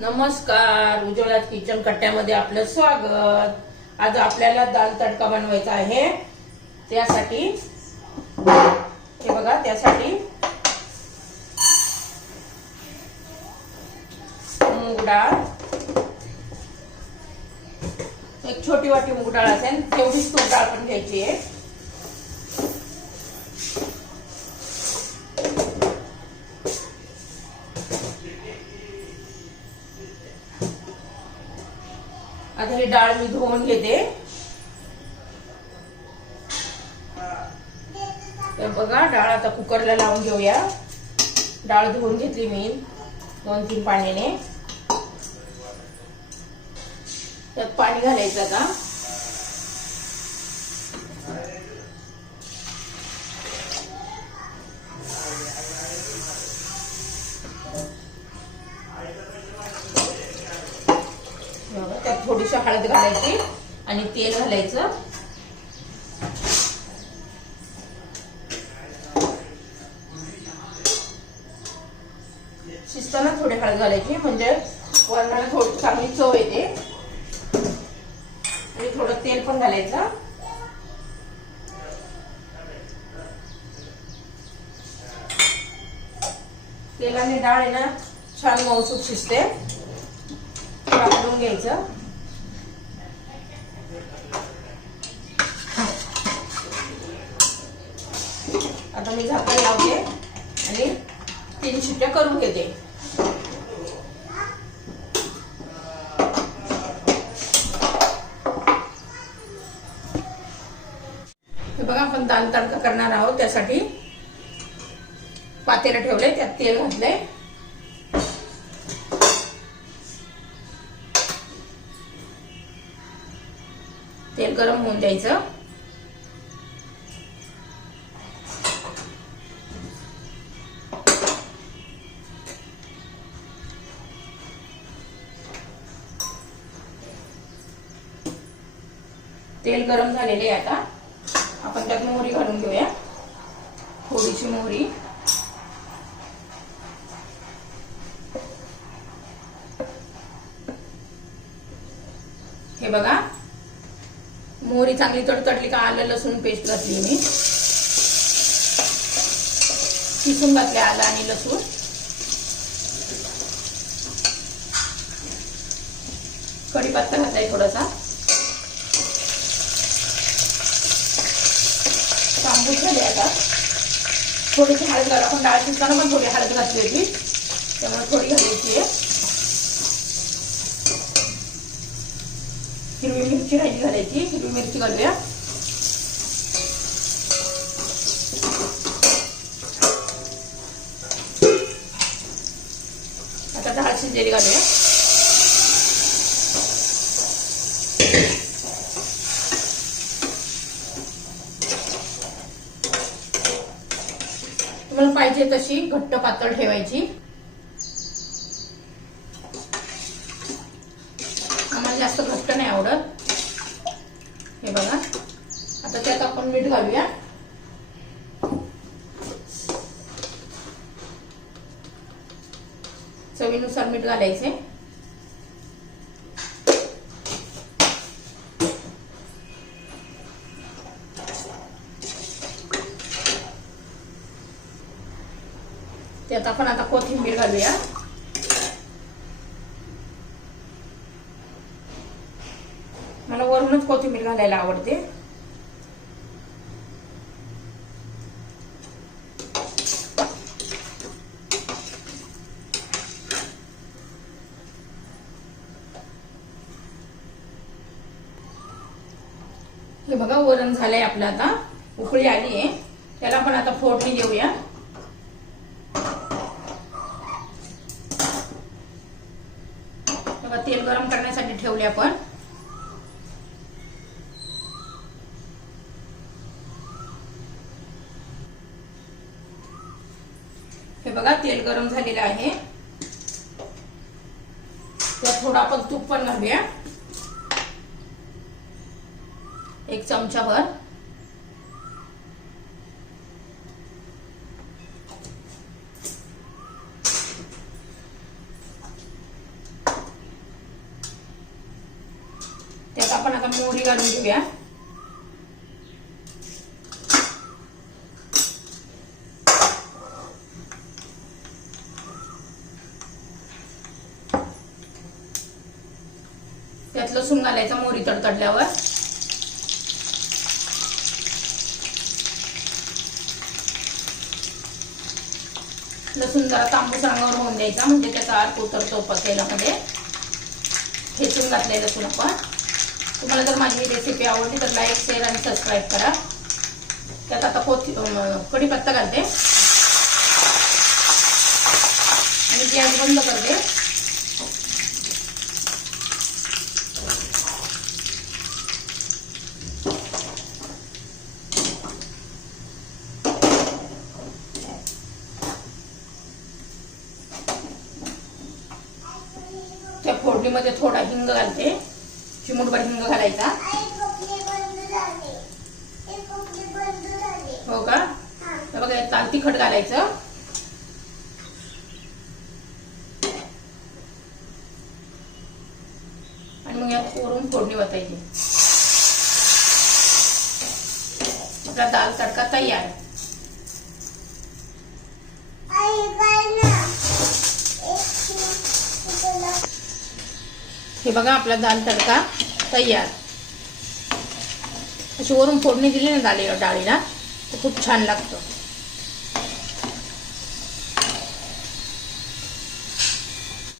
नमस्कार उज्ज्वला किचन कट्ट्यामध्ये आपलं स्वागत. आज आपल्याला दाल तडका बनवायचा आहे. त्यासाठी हे बघा त्यासाठी मूग डाळ एक छोटी वाटी मूग डाळ असेल तेवढीच तूर डाळ पण घ्यायची आहे. आता ही डाळ मी धुवून घेते. तर बघा डाळ आता कुकरला लावून घेऊया. डाळ धुवून घेतली मी दोन तीन पाण्याने. त्यात पाणी घालायचं आता. हळद घालायची आणि तेल घालायचं. शिजताना थोडी हळद घालायची म्हणजे वरणाला थोडी चांगली चव येते. आणि थोडं तेल पण घालायचं. तेलाने डाळ आहे ना छान मौसूद शिजते. वापरून घ्यायचं. आता मी झाकण लावते आणि तीन शिट्ट्या करून घेते. हे बघा आपण दाल तडका करणार आहोत. त्यासाठी पातेलं ठेवलंय त्यात तेल घातले तेल गरम होऊन द्यायचं. तेल गरम झालेले आहे आता. आपण त्यात मोहरी घालून घेऊया. थोडीशी मोहरी. हे बघा. मोहरी चांगली तडतडली का आलं लसूण पेस्ट घातली मी. किसून घातले आलं आणि लसूण. कढीपत्ता घातलाय थोडासा. तांबूस झाले आता. थोडीशी हळद घाल आपण डाळ शिजताना पण थोडी हळद घातली होती त्यामुळे थोडी घालायची आहे. हिरवी मिरची राहिली घालायची. हिरवी मिरची घालूया. आता डाळ शिजलेली घालूया. तुम्हाला पाहिजे तशी घट्ट पातळ ठेवायची. आम्हाला जास्त घट्ट नाही आवडत. हे बघा. आता त्यात आपण मीठ घालूया. चवीनुसार मीठ घालायचे. त्यात आपण आता कोथिंबीर घालूया. मला वरूनच कोथिंबीर घालायला आवडते. हे बघा वरण झालंय आपलं आता. उकळी आली आहे त्याला आपण आता फोडणी देऊया तेव्हा तेल गरम करण्यासाठी ठेवले आपण. हे बघा तेल गरम झालेलं आहे. त्यात थोडं आपण तूप पण घालूया. एक चमचाभर. मोहरी घालून घेऊया. त्यात लसूण घालायचा मोहरी तडतडल्यावर. लसूण जरा तांबूस रंगावर होऊन द्यायचा म्हणजे त्याचा अर्क उतरतो प- तेलामध्ये ठेचून घातलंय लसूण आपण. तुम्हाला जर माझी ही रेसिपी आवडली तर लाईक शेअर आणि सबस्क्राईब करा. त्यात आता कोथी कढीपत्ता घालते. आणि गॅस बंद करते. त्या फोडणीमध्ये थोडा हिंग घालते. चिमूटभर हिंग घालायचा. हो का? तर बघा यात तिखट घालायचं. आणि मग यात कोरून फोडणी वाचायची आपला दाल तडका तयार. हे बघा आपला दाल तडका तयार. अशी वरून फोडणी दिली ना दाली डाळीला तर खूप छान लागतं.